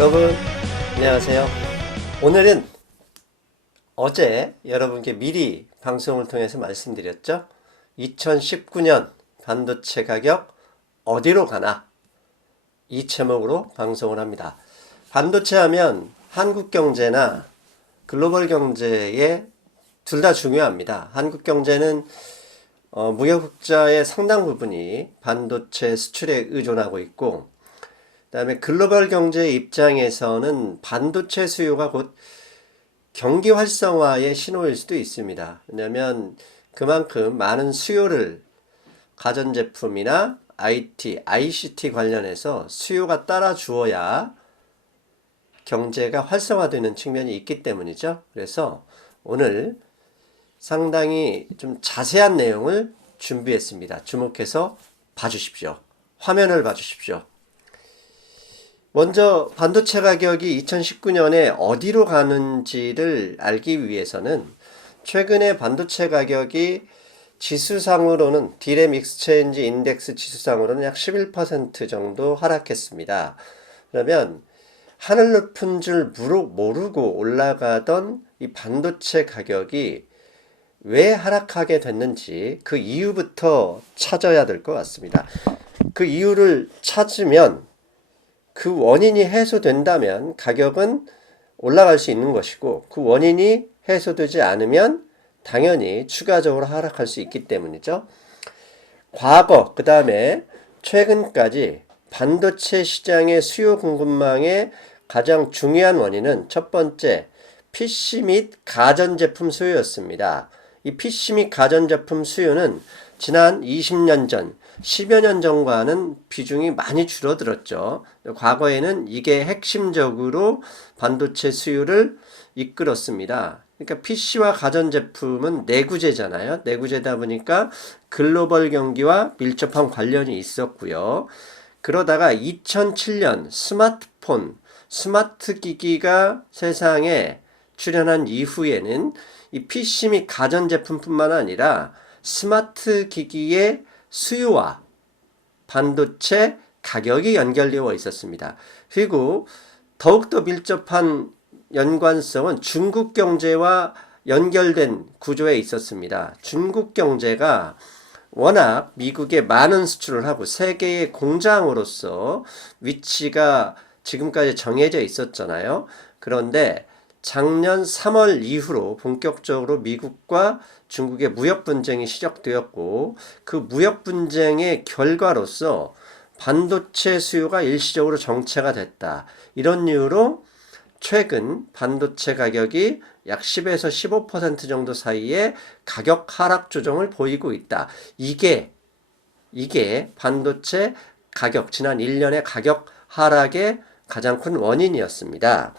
여러분 안녕하세요. 오늘은 어제 여러분께 미리 방송을 통해서 말씀드렸죠. 2019년 반도체 가격 어디로 가나, 이 제목으로 방송을 합니다. 반도체 하면 한국 경제나 글로벌 경제에 둘 다 중요합니다. 한국 경제는 무역 흑자의 상당 부분이 반도체 수출에 의존하고 있고, 그 다음에 글로벌 경제 입장에서는 반도체 수요가 곧 경기 활성화의 신호일 수도 있습니다. 왜냐하면 그만큼 많은 수요를 가전제품이나 IT, ICT 관련해서 수요가 따라 주어야 경제가 활성화되는 측면이 있기 때문이죠. 그래서 오늘 상당히 좀 자세한 내용을 준비했습니다. 주목해서 봐주십시오. 화면을 봐주십시오. 먼저 반도체 가격이 2019년에 어디로 가는지를 알기 위해서는 최근에 반도체 가격이 지수상으로는 디램 익스체인지 인덱스 지수상으로는 약 11% 정도 하락했습니다. 그러면 하늘 높은 줄 모르고 올라가던 이 반도체 가격이 왜 하락하게 됐는지 그 이유부터 찾아야 될 것 같습니다. 그 이유를 찾으면 그 원인이 해소된다면 가격은 올라갈 수 있는 것이고, 그 원인이 해소되지 않으면 당연히 추가적으로 하락할 수 있기 때문이죠. 과거, 그 다음에 최근까지 반도체 시장의 수요 공급망의 가장 중요한 원인은 첫 번째, PC 및 가전제품 수요였습니다. 이 PC 및 가전제품 수요는 지난 20년 전, 10여 년 전과는 비중이 많이 줄어들었죠. 과거에는 이게 핵심적으로 반도체 수요를 이끌었습니다. 그러니까 PC와 가전제품은 내구재잖아요. 내구재다 보니까 글로벌 경기와 밀접한 관련이 있었고요. 그러다가 2007년 스마트폰, 스마트 기기가 세상에 출현한 이후에는 이 PC 및 가전제품뿐만 아니라 스마트 기기의 수요와 반도체 가격이 연결되어 있었습니다. 그리고 더욱더 밀접한 연관성은 중국 경제와 연결된 구조에 있었습니다. 중국 경제가 워낙 미국에 많은 수출을 하고 세계의 공장으로서 위치가 지금까지 정해져 있었잖아요. 그런데 작년 3월 이후로 본격적으로 미국과 중국의 무역 분쟁이 시작되었고, 그 무역 분쟁의 결과로서 반도체 수요가 일시적으로 정체가 됐다. 이런 이유로 최근 반도체 가격이 약 10에서 15% 정도 사이에 가격 하락 조정을 보이고 있다. 이게 반도체 가격, 지난 1년의 가격 하락의 가장 큰 원인이었습니다.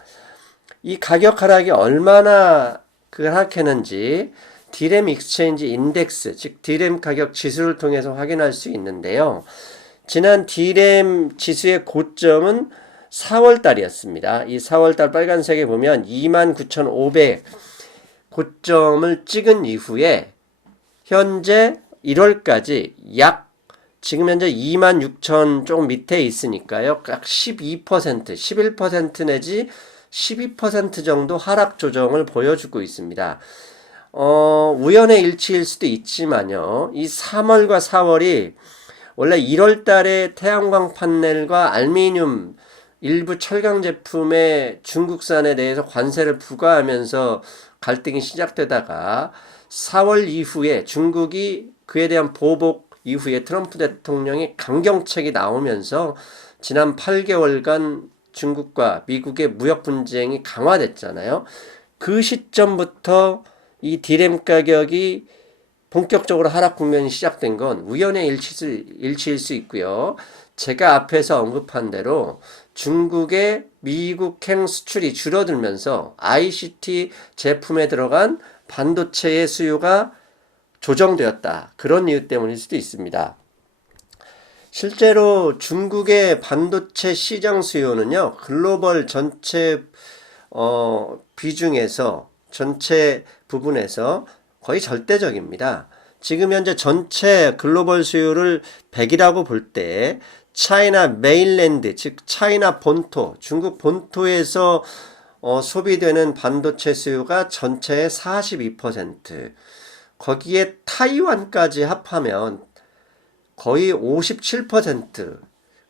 이 가격 하락이 얼마나 하락했는지 디램 익스체인지 인덱스, 즉 디램 가격 지수를 통해서 확인할 수 있는데요. 지난 디램 지수의 고점은 4월 달이었습니다. 이 4월 달 빨간색에 보면 29,500 고점을 찍은 이후에 현재 1월까지 지금 현재 26,000 조금 밑에 있으니까요. 약 12%, 11% 내지 12% 정도 하락 조정을 보여주고 있습니다. 우연의 일치일 수도 있지만요. 이 3월과 4월이 원래 1월 달에 태양광 판넬과 알루미늄 일부 철강 제품의 중국산에 대해서 관세를 부과하면서 갈등이 시작되다가 4월 이후에 중국이 그에 대한 보복 이후에 트럼프 대통령이 강경책이 나오면서 지난 8개월간 중국과 미국의 무역 분쟁이 강화됐잖아요. 그 시점부터 이 디램 가격이 본격적으로 하락 국면이 시작된 건 우연의 일치일 수 있고요. 제가 앞에서 언급한 대로 중국의 미국행 수출이 줄어들면서 ICT 제품에 들어간 반도체의 수요가 조정되었다. 그런 이유 때문일 수도 있습니다. 실제로 중국의 반도체 시장 수요는요, 글로벌 전체 비중에서, 전체 부분에서 거의 절대적입니다. 지금 현재 전체 글로벌 수요를 100이라고 볼 때 차이나 메인랜드, 즉 차이나 본토, 중국 본토에서 소비되는 반도체 수요가 전체의 42%, 거기에 타이완까지 합하면 거의 57%,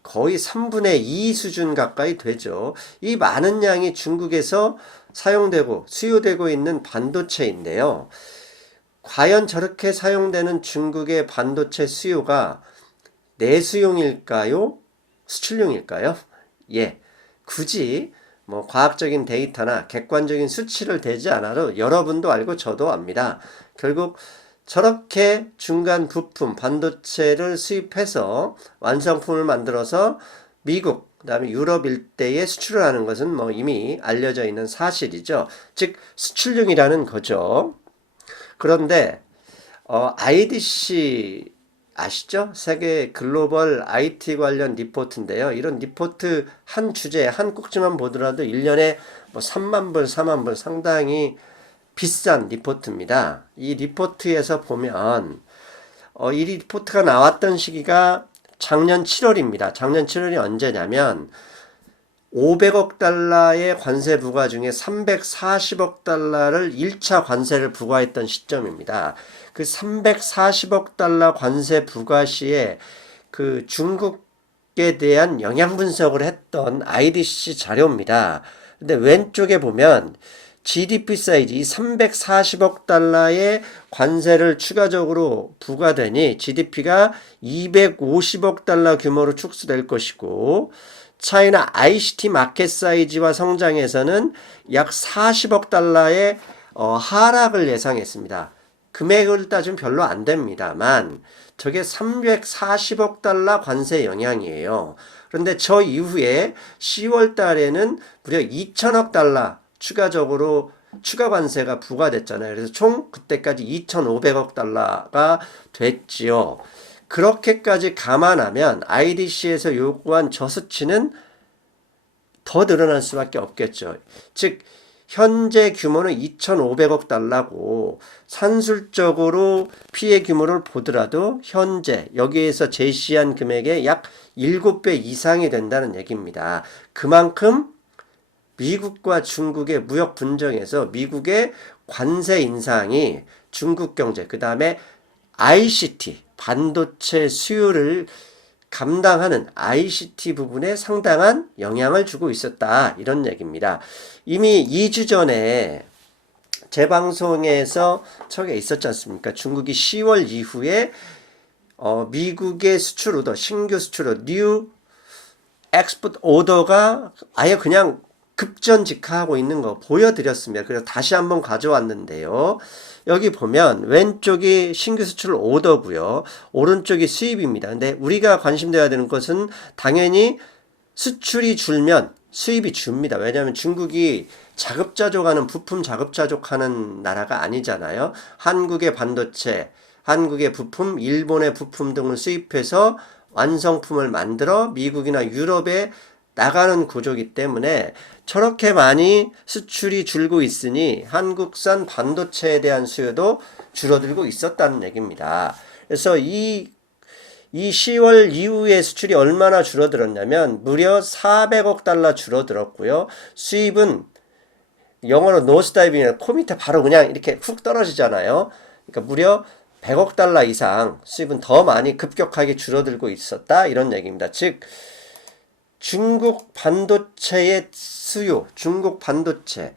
거의 3분의 2 수준 가까이 되죠. 이 많은 양이 중국에서 사용되고 수요되고 있는 반도체인데요. 과연 저렇게 사용되는 중국의 반도체 수요가 내수용일까요? 수출용일까요? 예. 굳이 뭐 과학적인 데이터나 객관적인 수치를 대지 않아도 여러분도 알고 저도 압니다. 결국 저렇게 중간 부품 반도체를 수입해서 완성품을 만들어서 미국 그다음에 유럽 일대에 수출을 하는 것은 뭐 이미 알려져 있는 사실이죠. 즉 수출용이라는 거죠. 그런데 IDC 아시죠? 세계 글로벌 IT 관련 리포트인데요. 이런 리포트 한 주제, 한 꼭지만 보더라도 1년에 뭐 3만 불, 4만 불 상당히 비싼 리포트입니다. 이 리포트에서 보면 이 리포트가 나왔던 시기가 작년 7월입니다. 작년 7월이 언제냐면 500억 달러의 관세 부과 중에 340억 달러를 1차 관세를 부과했던 시점입니다. 그 340억 달러 관세 부과 시에 그 중국에 대한 영향 분석을 했던 IDC 자료입니다. 근데 왼쪽에 보면 GDP 사이즈, 이 340억 달러의 관세를 추가적으로 부과되니 GDP가 250억 달러 규모로 축소될 것이고, 차이나 ICT 마켓 사이즈와 성장에서는 약 40억 달러의 하락을 예상했습니다. 금액을 따지면 별로 안 됩니다만 저게 340억 달러 관세 영향이에요. 그런데 저 이후에 10월 달에는 무려 2천억 달러 추가적으로 추가 관세가 부과됐잖아요. 그래서 총 그때까지 2,500억 달러가 됐지요. 그렇게까지 감안하면 IDC에서 요구한 저수치는 더 늘어날 수밖에 없겠죠. 즉 현재 규모는 2,500억 달러고 산술적으로 피해 규모를 보더라도 현재 여기에서 제시한 금액의 약 7배 이상이 된다는 얘기입니다. 그만큼 미국과 중국의 무역 분쟁에서 미국의 관세 인상이 중국 경제, 그 다음에 ICT, 반도체 수요를 감당하는 ICT 부분에 상당한 영향을 주고 있었다. 이런 얘기입니다. 이미 2주 전에 제 방송에서 저게 있었지 않습니까? 중국이 10월 이후에 미국의 수출 오더, 신규 수출 오더, 뉴 엑스포트 오더가 아예 그냥 급전직하하고 있는 거 보여드렸습니다. 그래서 다시 한번 가져왔는데요. 여기 보면 왼쪽이 신규 수출 오더고요. 오른쪽이 수입입니다. 근데 우리가 관심돼야 되는 것은 당연히 수출이 줄면 수입이 줍니다. 왜냐하면 중국이 자급자족하는 부품 자급자족하는 나라가 아니잖아요. 한국의 반도체, 한국의 부품, 일본의 부품 등을 수입해서 완성품을 만들어 미국이나 유럽에 나가는 구조이기 때문에 저렇게 많이 수출이 줄고 있으니 한국산 반도체에 대한 수요도 줄어들고 있었다는 얘기입니다. 그래서 이 10월 이후에 수출이 얼마나 줄어들었냐면 무려 400억 달러 줄어들었고요. 수입은 영어로 노스다이빙이나 코 밑에 바로 그냥 이렇게 훅 떨어지잖아요. 그러니까 무려 100억 달러 이상 수입은 더 많이 급격하게 줄어들고 있었다. 이런 얘기입니다. 즉 중국 반도체의 수요, 중국 반도체,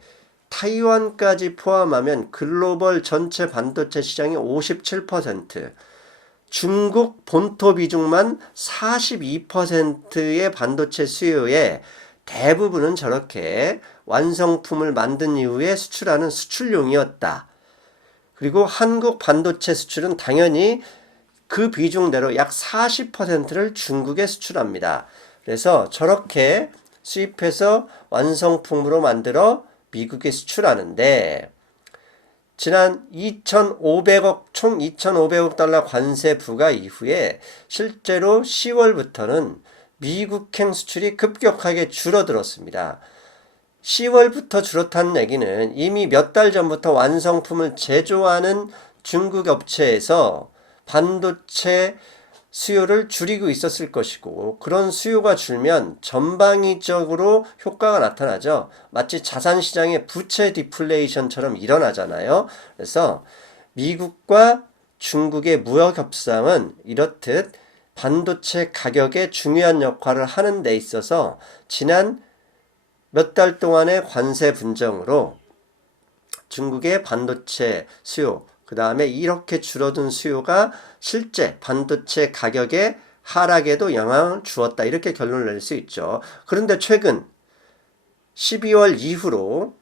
타이완까지 포함하면 글로벌 전체 반도체 시장의 57%, 중국 본토 비중만 42%의 반도체 수요의 대부분은 저렇게 완성품을 만든 이후에 수출하는 수출용이었다. 그리고 한국 반도체 수출은 당연히 그 비중대로 약 40%를 중국에 수출합니다. 그래서 저렇게 수입해서 완성품으로 만들어 미국에 수출하는데 지난 2,500억, 총 2,500억 달러 관세 부과 이후에 실제로 10월부터는 미국행 수출이 급격하게 줄어들었습니다. 10월부터 줄었다는 얘기는 이미 몇 달 전부터 완성품을 제조하는 중국 업체에서 반도체 수요를 줄이고 있었을 것이고, 그런 수요가 줄면 전방위적으로 효과가 나타나죠. 마치 자산시장의 부채 디플레이션처럼 일어나잖아요. 그래서 미국과 중국의 무역 협상은 이렇듯 반도체 가격에 중요한 역할을 하는 데 있어서 지난 몇 달 동안의 관세 분쟁으로 중국의 반도체 수요, 그 다음에 이렇게 줄어든 수요가 실제 반도체 가격의 하락에도 영향을 주었다. 이렇게 결론을 낼 수 있죠. 그런데 최근 12월 이후로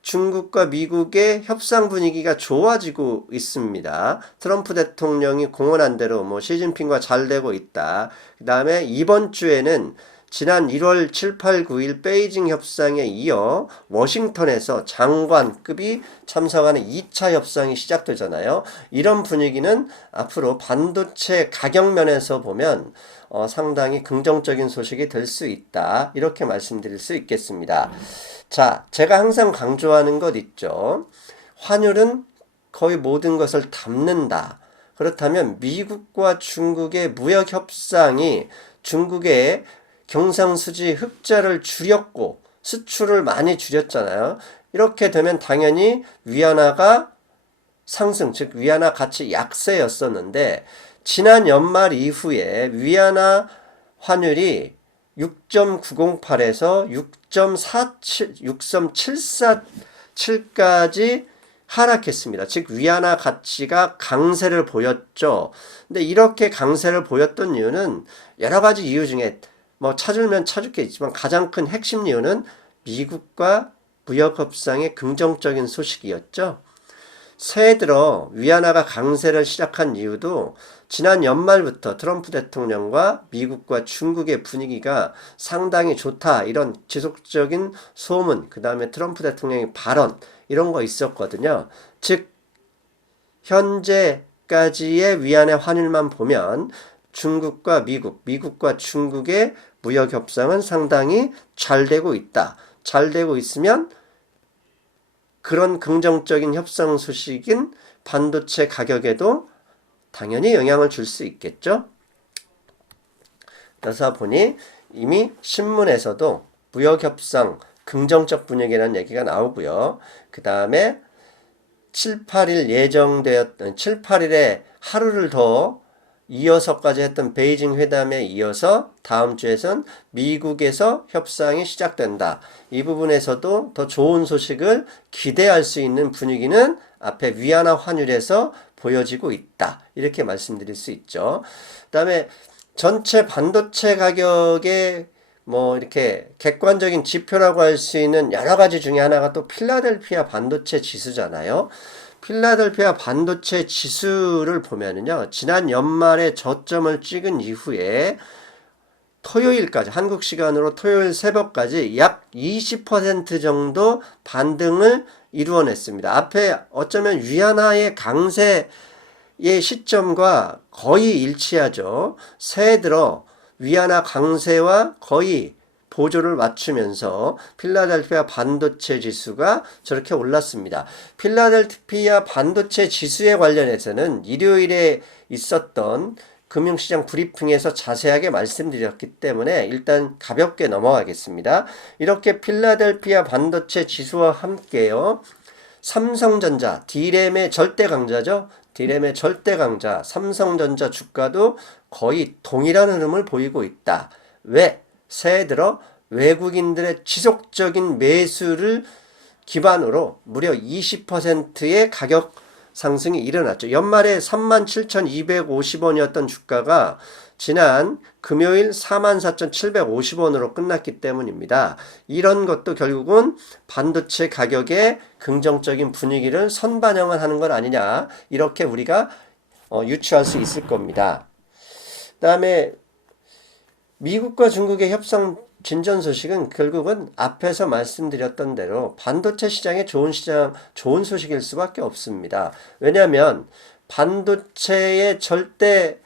중국과 미국의 협상 분위기가 좋아지고 있습니다. 트럼프 대통령이 공언한 대로 시진핑과 잘 되고 있다. 그 다음에 이번 주에는 지난 1월 7, 8, 9일 베이징 협상에 이어 워싱턴에서 장관급이 참석하는 2차 협상이 시작되잖아요. 이런 분위기는 앞으로 반도체 가격 면에서 보면 상당히 긍정적인 소식이 될 수 있다. 이렇게 말씀드릴 수 있겠습니다. 자, 제가 항상 강조하는 것 있죠. 환율은 거의 모든 것을 담는다. 그렇다면 미국과 중국의 무역 협상이 중국의 경상수지 흑자를 줄였고 수출을 많이 줄였잖아요. 이렇게 되면 당연히 위안화가 상승, 즉 위안화 가치 약세였었는데 지난 연말 이후에 위안화 환율이 6.908에서 6.747까지 하락했습니다. 즉 위안화 가치가 강세를 보였죠. 근데 이렇게 강세를 보였던 이유는 여러 가지 이유 중에 찾으면 찾을 게 있지만 가장 큰 핵심 이유는 미국과 무역 협상의 긍정적인 소식이었죠. 새해 들어 위안화가 강세를 시작한 이유도 지난 연말부터 트럼프 대통령과 미국과 중국의 분위기가 상당히 좋다. 이런 지속적인 소문, 그 다음에 트럼프 대통령의 발언 이런 거 있었거든요. 즉 현재까지의 위안화 환율만 보면 중국과 미국, 미국과 중국의 무역 협상은 상당히 잘 되고 있다. 잘 되고 있으면 그런 긍정적인 협상 소식인 반도체 가격에도 당연히 영향을 줄 수 있겠죠. 그래서 보니 이미 신문에서도 무역협상 긍정적 분위기라는 얘기가 나오고요. 그 다음에 7, 8일 예정되었던 7, 8일에 하루를 더 이어서까지 했던 베이징 회담에 이어서 다음 주에선 미국에서 협상이 시작된다. 이 부분에서도 더 좋은 소식을 기대할 수 있는 분위기는 앞에 위안화 환율에서 보여지고 있다. 이렇게 말씀드릴 수 있죠. 그 다음에 전체 반도체 가격의 이렇게 객관적인 지표라고 할 수 있는 여러 가지 중에 하나가 또 필라델피아 반도체 지수잖아요. 필라델피아 반도체 지수를 보면은요, 지난 연말에 저점을 찍은 이후에 토요일까지, 한국 시간으로 토요일 새벽까지 약 20% 정도 반등을 이루어냈습니다. 앞에 어쩌면 위안화의 강세의 시점과 거의 일치하죠. 새해 들어 위안화 강세와 거의 보조를 맞추면서 필라델피아 반도체 지수가 저렇게 올랐습니다. 필라델피아 반도체 지수에 관련해서는 일요일에 있었던 금융시장 브리핑에서 자세하게 말씀드렸기 때문에 일단 가볍게 넘어가겠습니다. 이렇게 필라델피아 반도체 지수와 함께요. 삼성전자, D램의 절대 강자죠. D램의 절대 강자 삼성전자 주가도 거의 동일한 흐름을 보이고 있다. 왜? 새해 들어 외국인들의 지속적인 매수를 기반으로 무려 20%의 가격 상승이 일어났죠. 연말에 37,250원이었던 주가가 지난 금요일 44,750원으로 끝났기 때문입니다. 이런 것도 결국은 반도체 가격의 긍정적인 분위기를 선반영을 하는 건 아니냐, 이렇게 우리가 유추할 수 있을 겁니다. 그 다음에 미국과 중국의 협상 진전 소식은 결국은 앞에서 말씀드렸던 대로 반도체 시장의 좋은 소식일 수밖에 없습니다. 왜냐하면 반도체의 절대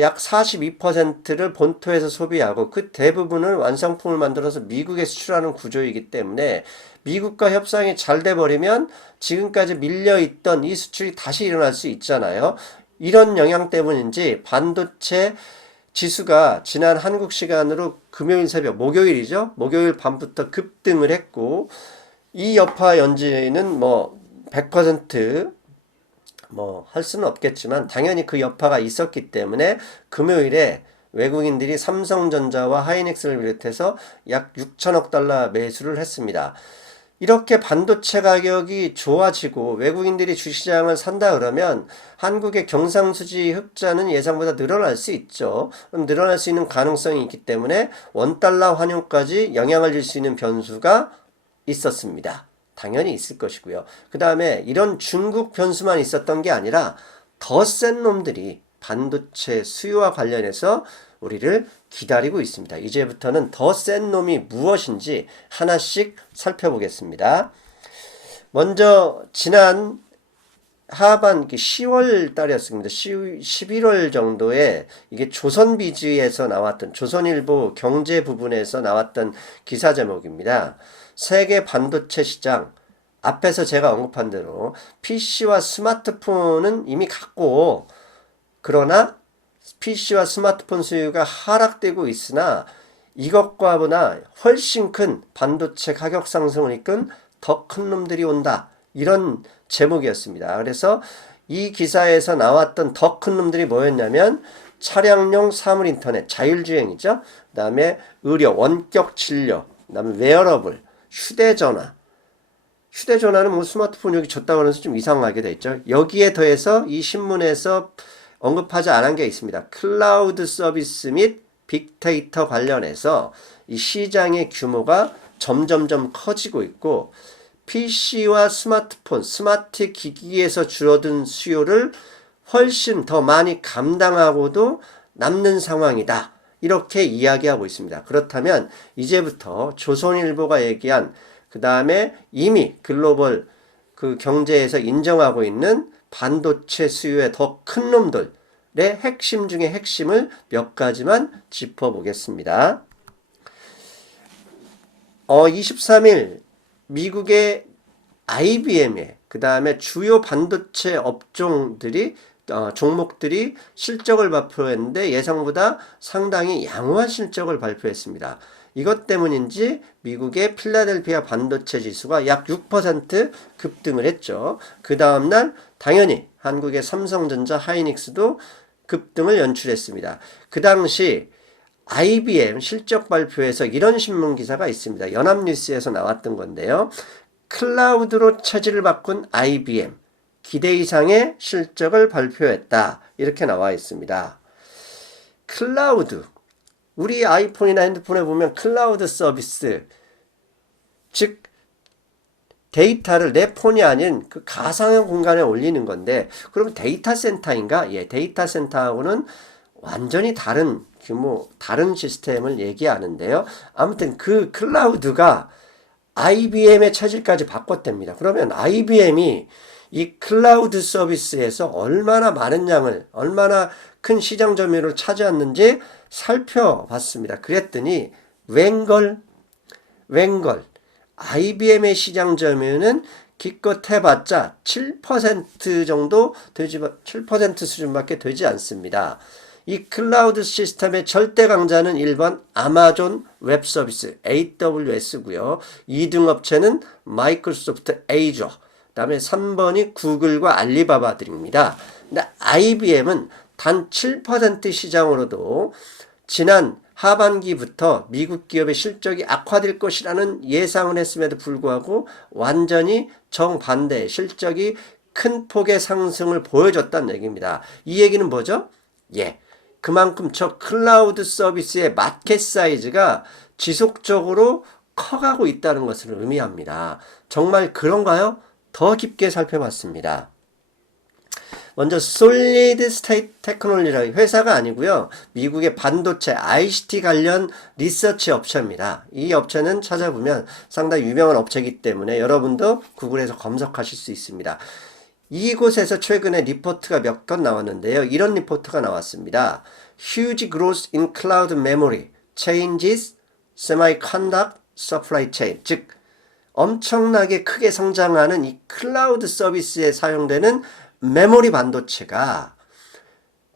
약 42%를 본토에서 소비하고 그 대부분을 완성품을 만들어서 미국에 수출하는 구조이기 때문에 미국과 협상이 잘 돼버리면 지금까지 밀려있던 이 수출이 다시 일어날 수 있잖아요. 이런 영향 때문인지 반도체 지수가 지난 한국 시간으로 금요일 새벽, 목요일이죠. 목요일 밤부터 급등을 했고, 이 여파 연지는 뭐 100% 뭐 할 수는 없겠지만 당연히 그 여파가 있었기 때문에 금요일에 외국인들이 삼성전자와 하이닉스를 비롯해서 약 6천억 달러 매수를 했습니다. 이렇게 반도체 가격이 좋아지고 외국인들이 주시장을 산다 그러면 한국의 경상수지 흑자는 예상보다 늘어날 수 있죠. 그럼 늘어날 수 있는 가능성이 있기 때문에 원달러 환율까지 영향을 줄 수 있는 변수가 있었습니다. 당연히 있을 것이고요. 그 다음에 이런 중국 변수만 있었던 게 아니라 더 센 놈들이 반도체 수요와 관련해서 우리를 기다리고 있습니다. 이제부터는 더 센 놈이 무엇인지 하나씩 살펴보겠습니다. 먼저 지난 하반 10월 달이었습니다. 11월 정도에 이게 조선비즈에서 나왔던 조선일보 경제 부분에서 나왔던 기사 제목입니다. 세계 반도체 시장 앞에서 제가 언급한 대로 PC와 스마트폰은 이미 갔고 그러나 PC와 스마트폰 수요가 하락되고 있으나 이것과 보다 훨씬 큰 반도체 가격 상승을 이끈 더 큰 놈들이 온다. 이런 제목이었습니다. 그래서 이 기사에서 나왔던 더 큰 놈들이 뭐였냐면 차량용 사물 인터넷, 자율주행이죠. 그 다음에 의료, 원격 진료, 그 다음에 웨어러블, 휴대전화. 휴대전화는 뭐 스마트폰 여기 줬다고 하면서 좀 이상하게 돼 있죠. 여기에 더해서 이 신문에서 언급하지 않은 게 있습니다. 클라우드 서비스 및 빅데이터 관련해서 이 시장의 규모가 점점점 커지고 있고 PC와 스마트폰, 스마트 기기에서 줄어든 수요를 훨씬 더 많이 감당하고도 남는 상황이다. 이렇게 이야기하고 있습니다. 그렇다면 이제부터 조선일보가 얘기한 그 다음에 이미 글로벌 그 경제에서 인정하고 있는 반도체 수요의 더 큰 놈들의 핵심 중에 핵심을 몇 가지만 짚어보겠습니다. 23일 미국의 IBM의 그 다음에 주요 반도체 업종들이 종목들이 실적을 발표했는데 예상보다 상당히 양호한 실적을 발표했습니다. 이것 때문인지 미국의 필라델피아 반도체 지수가 약 6% 급등을 했죠. 그 다음날 당연히 한국의 삼성전자 하이닉스도 급등을 연출했습니다. 그 당시 IBM 실적 발표에서 이런 신문 기사가 있습니다. 연합뉴스에서 나왔던 건데요. 클라우드로 차지를 바꾼 IBM 기대 이상의 실적을 발표했다. 이렇게 나와 있습니다. 클라우드 우리 아이폰이나 핸드폰에 보면 클라우드 서비스 즉 데이터를 내 폰이 아닌 그 가상의 공간에 올리는 건데 그럼 데이터 센터인가? 예, 데이터 센터하고는 완전히 다른 규모, 다른 시스템을 얘기하는데요. 아무튼 그 클라우드가 IBM의 체질까지 바꿨답니다. 그러면 IBM이 이 클라우드 서비스에서 얼마나 많은 양을, 얼마나 큰 시장 점유율을 차지했는지 살펴봤습니다. 그랬더니 웬걸 IBM의 시장 점유율은 기껏 해봤자 7% 정도 되지, 7% 수준밖에 되지 않습니다. 이 클라우드 시스템의 절대 강자는 1번 아마존 웹 서비스 AWS고요. 2등 업체는 마이크로소프트 애저, 그다음에 3번이 구글과 알리바바들입니다. 근데 IBM은 단 7% 시장으로도 지난 하반기부터 미국 기업의 실적이 악화될 것이라는 예상을 했음에도 불구하고 완전히 정반대 실적이 큰 폭의 상승을 보여줬다는 얘기입니다. 이 얘기는 뭐죠? 예, 그만큼 저 클라우드 서비스의 마켓 사이즈가 지속적으로 커가고 있다는 것을 의미합니다. 정말 그런가요? 더 깊게 살펴봤습니다. 먼저 솔리드 스테이트 테크놀로지라는 회사가 아니고요. 미국의 반도체 ICT 관련 리서치 업체입니다. 이 업체는 찾아보면 상당히 유명한 업체이기 때문에 여러분도 구글에서 검색하실 수 있습니다. 이곳에서 최근에 리포트가 몇 건 나왔는데요. 이런 리포트가 나왔습니다. Huge growth in cloud memory changes semiconductor supply chain. 즉 엄청나게 크게 성장하는 이 클라우드 서비스에 사용되는 메모리 반도체가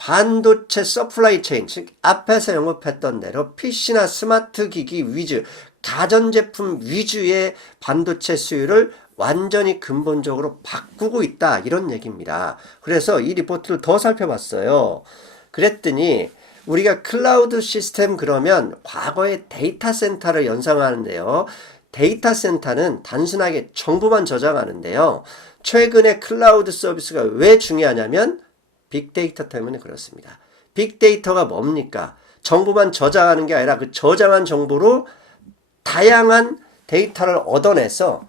반도체 서플라이 체인, 즉 앞에서 언급했던 대로 PC나 스마트 기기 위주, 가전제품 위주의 반도체 수요를 완전히 근본적으로 바꾸고 있다, 이런 얘기입니다. 그래서 이 리포트를 더 살펴봤어요. 그랬더니 우리가 클라우드 시스템 그러면 과거의 데이터 센터를 연상하는데요. 데이터 센터는 단순하게 정보만 저장하는데요. 최근에 클라우드 서비스가 왜 중요하냐면 빅데이터 때문에 그렇습니다. 빅데이터가 뭡니까? 정보만 저장하는 게 아니라 그 저장한 정보로 다양한 데이터를 얻어내서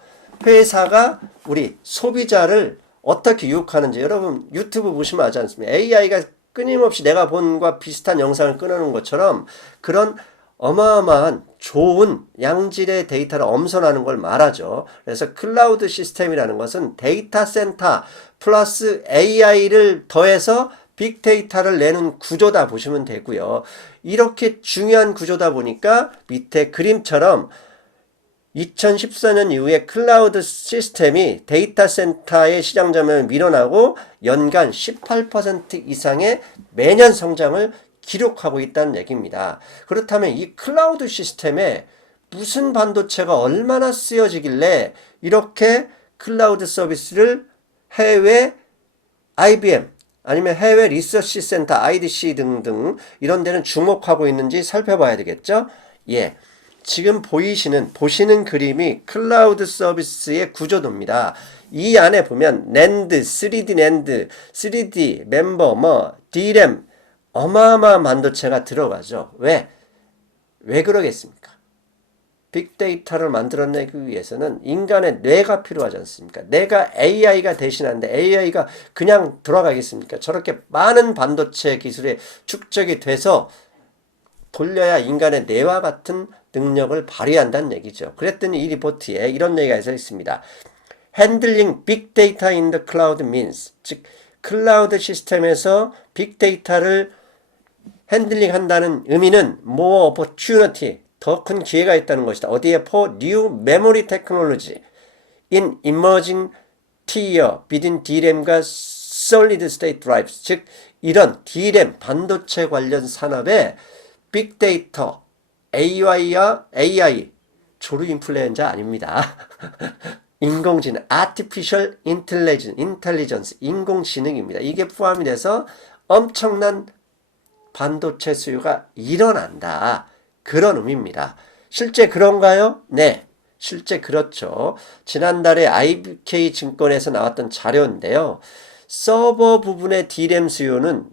회사가 우리 소비자를 어떻게 유혹하는지, 여러분 유튜브 보시면 알지 않습니까? AI가 끊임없이 내가 본과 비슷한 영상을 끊어놓은 것처럼 그런 어마어마한 좋은 양질의 데이터를 엄선하는 걸 말하죠. 그래서 클라우드 시스템이라는 것은 데이터 센터 플러스 AI를 더해서 빅데이터를 내는 구조다 보시면 되고요. 이렇게 중요한 구조다 보니까 밑에 그림처럼 2014년 이후에 클라우드 시스템이 데이터 센터의 시장 점유율을 밀어나고 연간 18% 이상의 매년 성장을 기록하고 있다는 얘기입니다. 그렇다면 이 클라우드 시스템에 무슨 반도체가 얼마나 쓰여지길래 이렇게 클라우드 서비스를 해외 IBM 아니면 해외 리서치 센터 IDC 등등 이런 데는 주목하고 있는지 살펴봐야 되겠죠? 예. 지금 보시는 그림이 클라우드 서비스의 구조도입니다. 이 안에 보면 NAND, 3D NAND, 3D 멤버, DRAM 어마어마한 반도체가 들어가죠. 왜 그러겠습니까? 빅데이터를 만들어내기 위해서는 인간의 뇌가 필요하지 않습니까? 내가 AI가 대신하는데 AI가 그냥 돌아가겠습니까? 저렇게 많은 반도체 기술에 축적이 돼서 돌려야 인간의 뇌와 같은 능력을 발휘한다는 얘기죠. 그랬더니 이 리포트에 이런 얘기가 있습니다. Handling big data in the cloud means, 즉 클라우드 시스템에서 빅데이터를 핸들링 한다는 의미는 more opportunity, 더 큰 기회가 있다는 것이다. 어디에? for new memory technology in emerging tier between DRAM과 solid state drives, 즉 이런 DRAM 반도체 관련 산업에 빅데이터, AI와 AI, 조류 인플루엔자 아닙니다. 인공지능, Artificial Intelligence, 인공지능입니다. 이게 포함이 돼서 엄청난 반도체 수요가 일어난다. 그런 의미입니다. 실제 그런가요? 네, 실제 그렇죠. 지난달에 IBK증권에서 나왔던 자료인데요. 서버 부분의 DRAM 수요는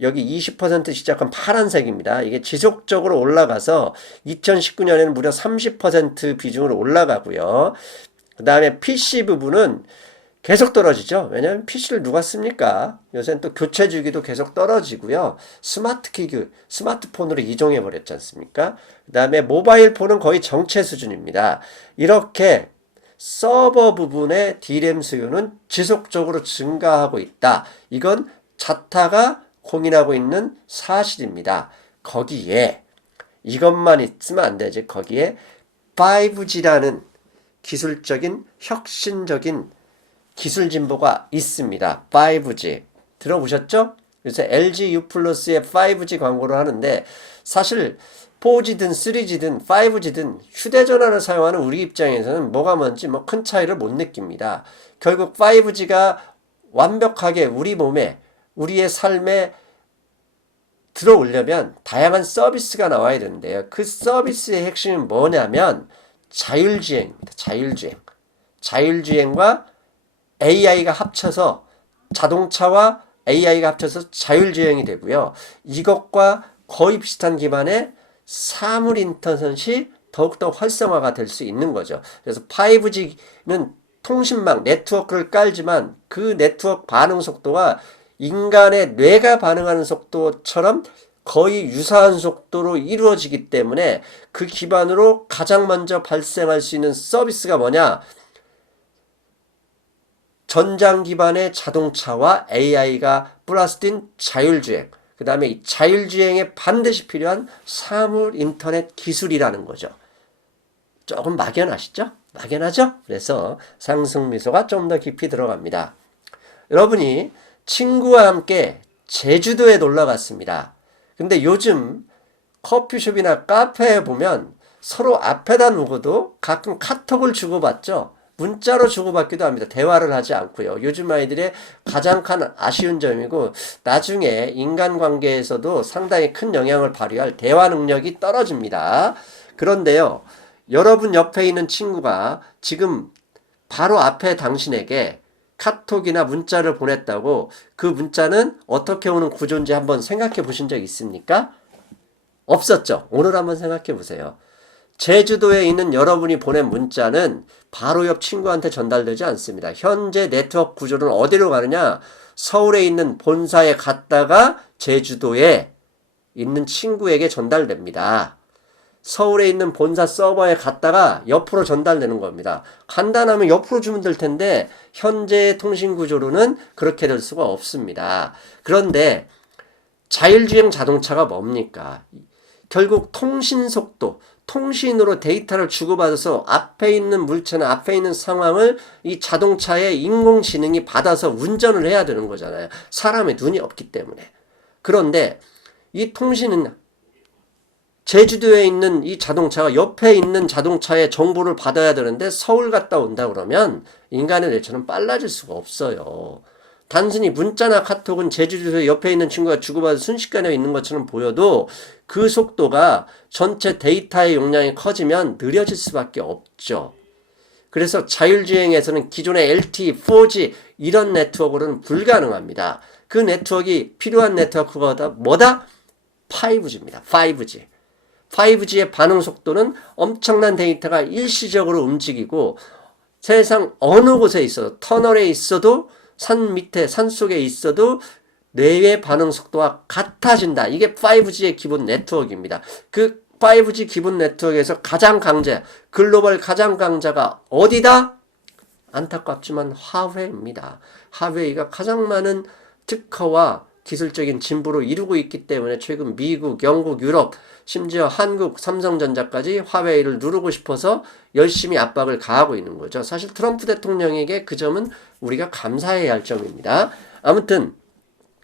여기 20% 시작한 파란색입니다. 이게 지속적으로 올라가서 2019년에는 무려 30% 비중으로 올라가고요. 그 다음에 PC 부분은 계속 떨어지죠. 왜냐하면 PC를 누가 씁니까? 요새는 또 교체 주기도 계속 떨어지고요. 스마트 기기, 스마트폰으로 이종해 버렸지 않습니까? 그 다음에 모바일 폰은 거의 정체 수준입니다. 이렇게 서버 부분의 DRAM 수요는 지속적으로 증가하고 있다. 이건 자타가 공인하고 있는 사실입니다. 거기에 이것만 있으면 안 되지. 거기에 5G라는 기술적인 혁신적인 기술 진보가 있습니다. 5G 들어보셨죠? 요새 LG U+의 5G 광고를 하는데 사실 4G든 3G든 5G든 휴대전화를 사용하는 우리 입장에서는 뭐가 뭔지 큰 차이를 못 느낍니다. 결국 5G가 완벽하게 우리 몸에 우리의 삶에 들어오려면 다양한 서비스가 나와야 되는데요. 그 서비스의 핵심은 뭐냐면 자율주행입니다. 자율주행과 AI가 합쳐서 자동차와 AI가 합쳐서 자율주행이 되고요. 이것과 거의 비슷한 기반의 사물 인터넷이 더욱더 활성화가 될 수 있는 거죠. 그래서 5G는 통신망, 네트워크를 깔지만 그 네트워크 반응 속도가 인간의 뇌가 반응하는 속도처럼 거의 유사한 속도로 이루어지기 때문에 그 기반으로 가장 먼저 발생할 수 있는 서비스가 뭐냐? 전장 기반의 자동차와 AI가 플러스된 자율주행, 그 다음에 이 자율주행에 반드시 필요한 사물 인터넷 기술이라는 거죠. 조금 막연하시죠? 막연하죠? 그래서 상승미소가 좀 더 깊이 들어갑니다. 여러분이 친구와 함께 제주도에 놀러 갔습니다. 근데 요즘 커피숍이나 카페에 보면 서로 앞에다 놓고도 가끔 카톡을 주고받죠. 문자로 주고받기도 합니다. 대화를 하지 않고요. 요즘 아이들의 가장 큰 아쉬운 점이고 나중에 인간관계에서도 상당히 큰 영향을 발휘할 대화 능력이 떨어집니다. 그런데요. 여러분 옆에 있는 친구가 지금 바로 앞에 당신에게 카톡이나 문자를 보냈다고 그 문자는 어떻게 오는 구조인지 한번 생각해 보신 적 있습니까? 없었죠. 오늘 한번 생각해 보세요. 제주도에 있는 여러분이 보낸 문자는 바로 옆 친구한테 전달되지 않습니다. 현재 네트워크 구조는 어디로 가느냐? 서울에 있는 본사에 갔다가 제주도에 있는 친구에게 전달됩니다. 서울에 있는 본사 서버에 갔다가 옆으로 전달되는 겁니다. 간단하면 옆으로 주면 될 텐데 현재 통신 구조로는 그렇게 될 수가 없습니다. 그런데 자율주행 자동차가 뭡니까? 결국 통신 속도, 통신으로 데이터를 주고받아서 앞에 있는 물체나 앞에 있는 상황을 이 자동차의 인공지능이 받아서 운전을 해야 되는 거잖아요. 사람의 눈이 없기 때문에. 그런데 이 통신은 제주도에 있는 이 자동차가 옆에 있는 자동차의 정보를 받아야 되는데 서울 갔다 온다 그러면 인간의 뇌처럼 빨라질 수가 없어요. 단순히 문자나 카톡은 제주도에 옆에 있는 친구가 주고받아 순식간에 있는 것처럼 보여도 그 속도가 전체 데이터의 용량이 커지면 느려질 수밖에 없죠. 그래서 자율주행에서는 기존의 LTE, 4G 이런 네트워크로는 불가능합니다. 그 네트워크가 필요한 네트워크가 뭐다? 5G입니다. 5G. 5G의 반응 속도는 엄청난 데이터가 일시적으로 움직이고 세상 어느 곳에 있어도 터널에 있어도 산 밑에 산속에 있어도 뇌의 반응 속도와 같아진다. 이게 5G의 기본 네트워크입니다. 그 5G 기본 네트워크에서 가장 강자, 글로벌 가장 강자가 어디다? 안타깝지만 화웨이입니다. 화웨이가 가장 많은 특허와 기술적인 진보를 이루고 있기 때문에 최근 미국, 영국, 유럽, 심지어 한국, 삼성전자까지 화웨이를 누르고 싶어서 열심히 압박을 가하고 있는 거죠. 사실 트럼프 대통령에게 그 점은 우리가 감사해야 할 점입니다. 아무튼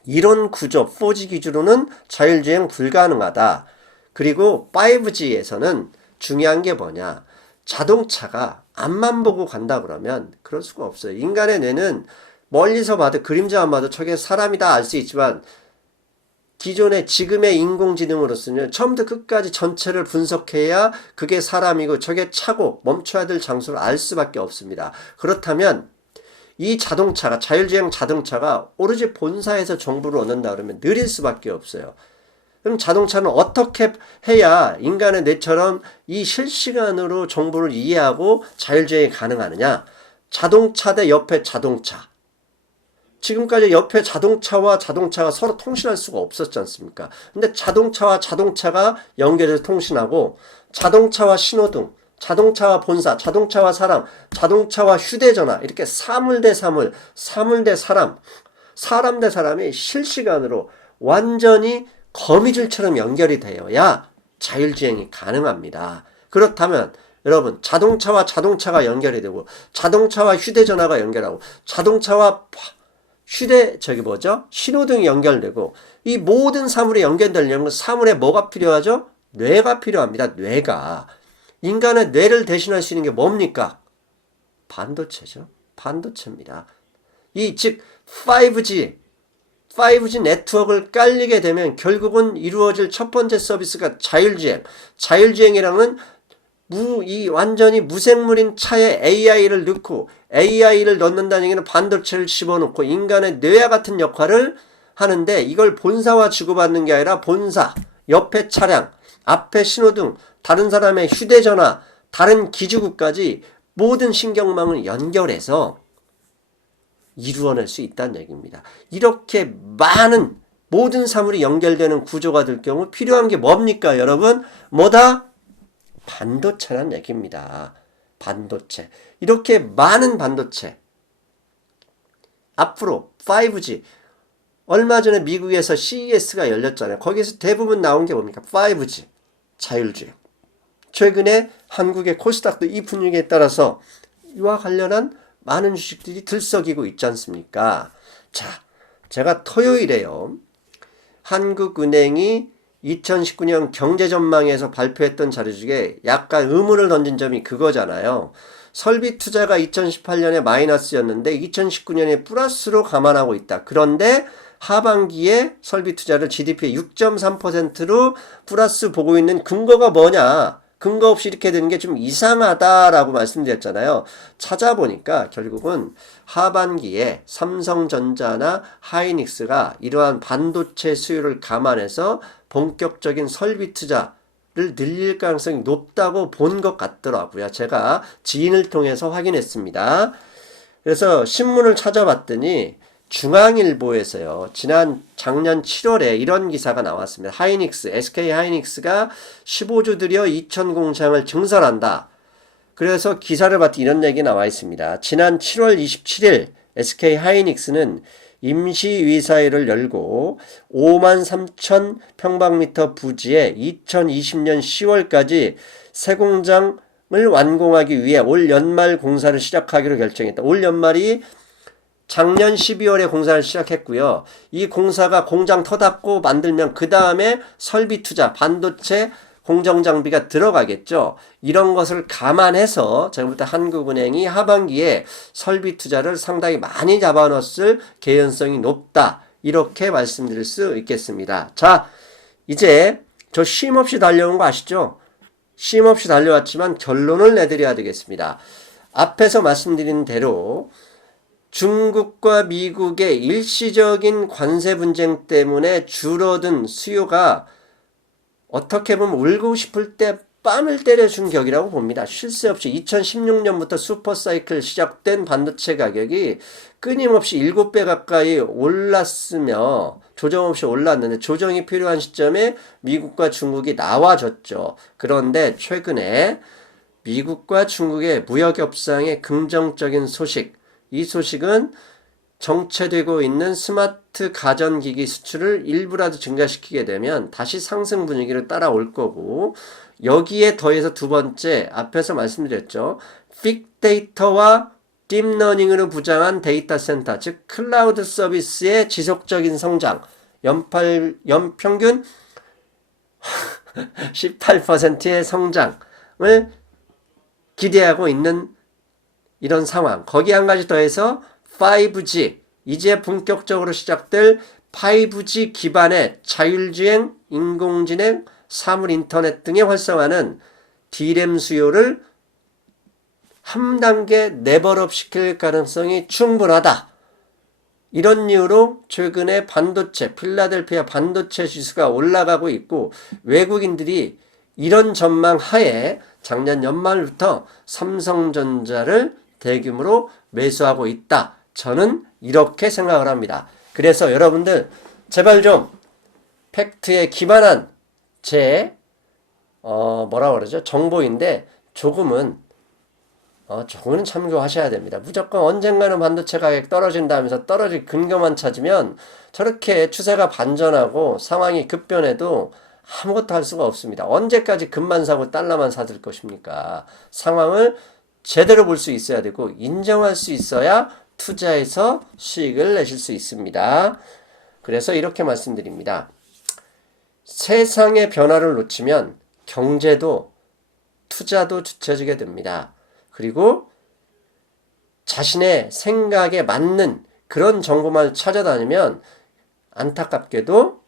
이런 구조, 4G 기준으로는 자율주행 불가능하다. 그리고 5G에서는 중요한 게 뭐냐? 자동차가 앞만 보고 간다 그러면 그럴 수가 없어요. 인간의 뇌는 멀리서 봐도 그림자만 봐도 저게 사람이다 알 수 있지만 기존의 지금의 인공지능으로서는 처음부터 끝까지 전체를 분석해야 그게 사람이고 저게 차고 멈춰야 될 장소를 알 수밖에 없습니다. 그렇다면 이 자동차가 자율주행 자동차가 오로지 본사에서 정보를 얻는다 그러면 느릴 수밖에 없어요. 그럼 자동차는 어떻게 해야 인간의 뇌처럼 이 실시간으로 정보를 이해하고 자율주행이 가능하느냐? 자동차 대 옆에 자동차. 지금까지 옆에 자동차와 자동차가 서로 통신할 수가 없었지 않습니까? 근데 자동차와 자동차가 연결해서 통신하고 자동차와 신호등, 자동차와 본사, 자동차와 사람, 자동차와 휴대전화 이렇게 사물 대 사물, 사물 대 사람, 사람 대 사람이 실시간으로 완전히 거미줄처럼 연결이 되어야 자율주행이 가능합니다. 그렇다면 여러분 자동차와 자동차가 연결이 되고 자동차와 휴대전화가 연결하고 자동차와 신호등이 연결되고 이 모든 사물이 연결되려면 사물에 뭐가 필요하죠? 뇌가 필요합니다. 뇌가. 인간의 뇌를 대신할 수 있는 게 뭡니까? 반도체죠. 반도체입니다. 즉 5G 네트워크를 깔리게 되면 결국은 이루어질 첫 번째 서비스가 자율주행. 자율주행이랑은 완전히 무생물인 차에 AI를 넣고 AI를 넣는다는 얘기는 반도체를 집어넣고 인간의 뇌와 같은 역할을 하는데 이걸 본사와 주고받는 게 아니라 본사, 옆에 차량, 앞에 신호등, 다른 사람의 휴대전화, 다른 기지국까지 모든 신경망을 연결해서 이루어낼 수 있다는 얘기입니다. 이렇게 많은 모든 사물이 연결되는 구조가 될 경우 필요한 게 뭡니까 여러분? 뭐다? 반도체란 얘기입니다. 반도체. 이렇게 많은 반도체. 앞으로 5G. 얼마 전에 미국에서 CES가 열렸잖아요. 거기에서 대부분 나온 게 뭡니까? 5G. 자율주행. 최근에 한국의 코스닥도 이 분위기에 따라서 이와 관련한 많은 주식들이 들썩이고 있지 않습니까? 자, 제가 토요일에요. 한국은행이 2019년 경제전망에서 발표했던 자료 중에 약간 의문을 던진 점이 그거잖아요. 설비 투자가 2018년에 마이너스였는데 2019년에 플러스로 감안하고 있다. 그런데 하반기에 설비 투자를 GDP의 6.3%로 플러스 보고 있는 근거가 뭐냐? 근거 없이 이렇게 되는 게 좀 이상하다라고 말씀드렸잖아요. 찾아보니까 결국은 하반기에 삼성전자나 하이닉스가 이러한 반도체 수요를 감안해서 본격적인 설비 투자를 늘릴 가능성이 높다고 본 것 같더라고요. 제가 지인을 통해서 확인했습니다. 그래서 신문을 찾아봤더니 중앙일보에서요. 작년 7월에 이런 기사가 나왔습니다. SK 하이닉스가 15조 들여 2천 공장을 증설한다. 그래서 기사를 봤더니 이런 얘기 나와 있습니다. 지난 7월 27일 SK 하이닉스는 임시위사회를 열고 5만 3천 평방미터 부지에 2020년 10월까지 새 공장을 완공하기 위해 올 연말 공사를 시작하기로 결정했다. 올 연말이 작년 12월에 공사를 시작했고요. 이 공사가 공장 터닫고 만들면 그 다음에 설비 투자, 반도체 공정 장비가 들어가겠죠. 이런 것을 감안해서 제가 볼 때 한국은행이 하반기에 설비 투자를 상당히 많이 잡아놨을 개연성이 높다. 이렇게 말씀드릴 수 있겠습니다. 자, 이제 저 쉼 없이 달려온 거 아시죠? 쉼 없이 달려왔지만 결론을 내드려야 되겠습니다. 앞에서 말씀드린 대로 중국과 미국의 일시적인 관세 분쟁 때문에 줄어든 수요가 어떻게 보면 울고 싶을 때 뺨을 때려준 격이라고 봅니다. 쉴 새 없이 2016년부터 슈퍼사이클 시작된 반도체 가격이 끊임없이 7배 가까이 올랐으며 조정 없이 올랐는데 조정이 필요한 시점에 미국과 중국이 나와줬죠. 그런데 최근에 미국과 중국의 무역 협상의 긍정적인 소식, 이 소식은 정체되고 있는 스마트 가전기기 수출을 일부라도 증가시키게 되면 다시 상승 분위기를 따라올 거고, 여기에 더해서 두 번째, 앞에서 말씀드렸죠. 빅데이터와 딥러닝으로 부장한 데이터 센터, 즉 클라우드 서비스의 지속적인 성장, 연평균 18%의 성장을 기대하고 있는 이런 상황. 거기에 한 가지 더해서 5G, 이제 본격적으로 시작될 5G 기반의 자율주행, 인공지능, 사물 인터넷 등의 활성화는 D램 수요를 한 단계 레벨업 시킬 가능성이 충분하다. 이런 이유로 최근에 반도체, 필라델피아 반도체 지수가 올라가고 있고, 외국인들이 이런 전망 하에 작년 연말부터 삼성전자를 대규모로 매수하고 있다. 저는 이렇게 생각을 합니다. 그래서 여러분들 제발 좀 팩트에 기반한 제 뭐라고 그러죠? 정보인데 조금은 참고하셔야 됩니다. 무조건 언젠가는 반도체 가격 떨어진다면서 떨어질 근거만 찾으면 저렇게 추세가 반전하고 상황이 급변해도 아무것도 할 수가 없습니다. 언제까지 금만 사고 달러만 사들 것입니까? 상황을 제대로 볼 수 있어야 되고 인정할 수 있어야 투자해서 수익을 내실 수 있습니다. 그래서 이렇게 말씀드립니다. 세상의 변화를 놓치면 경제도 투자도 뒤처지게 됩니다. 그리고 자신의 생각에 맞는 그런 정보만 찾아다니면 안타깝게도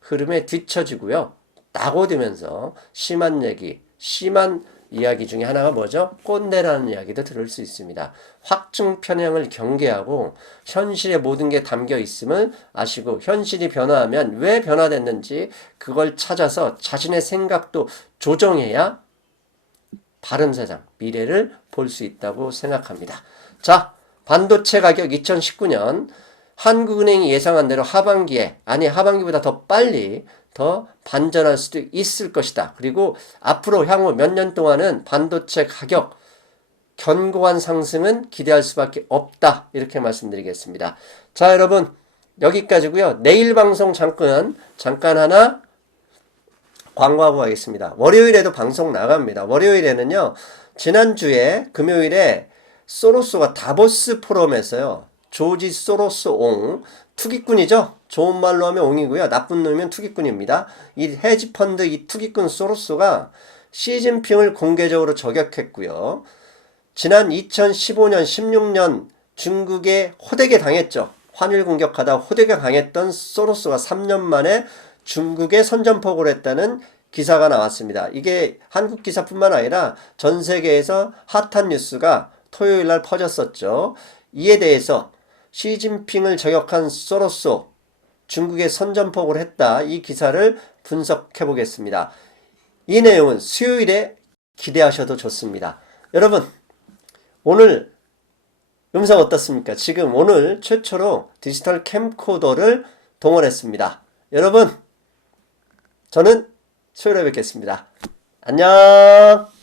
흐름에 뒤처지고요. 낙오되면서 심한 이야기 중에 하나가 뭐죠? 꼰대라는 이야기도 들을 수 있습니다. 확증 편향을 경계하고 현실의 모든 게 담겨 있음을 아시고 현실이 변화하면 왜 변화됐는지 그걸 찾아서 자신의 생각도 조정해야 바른 세상, 미래를 볼 수 있다고 생각합니다. 자, 반도체 가격 2019년 한국은행이 예상한 대로 하반기보다 더 빨리 더 반전할 수도 있을 것이다. 그리고 앞으로 향후 몇 년 동안은 반도체 가격 견고한 상승은 기대할 수밖에 없다. 이렇게 말씀드리겠습니다. 자, 여러분 여기까지고요. 내일 방송 잠깐 하나 광고하고 가겠습니다. 월요일에도 방송 나갑니다. 월요일에는요. 지난주에 금요일에 소로스가 다보스 포럼에서요. 조지 소로스 옹 투기꾼이죠. 좋은 말로 하면 옹이고요. 나쁜 놈이면 투기꾼입니다. 이 헤지펀드 이 투기꾼 소로스가 시진핑을 공개적으로 저격했고요. 지난 2015년, 16년 중국에 호되게 당했죠. 환율 공격하다 호되게 당했던 소로스가 3년 만에 중국에 선전포고를 했다는 기사가 나왔습니다. 이게 한국 기사뿐만 아니라 전 세계에서 핫한 뉴스가 토요일 날 퍼졌었죠. 이에 대해서 시진핑을 저격한 소로스, 중국에 선전포고를 했다. 이 기사를 분석해 보겠습니다. 이 내용은 수요일에 기대하셔도 좋습니다. 여러분, 오늘 음성 어떻습니까? 지금 오늘 최초로 디지털 캠코더를 동원했습니다. 여러분, 저는 수요일에 뵙겠습니다. 안녕!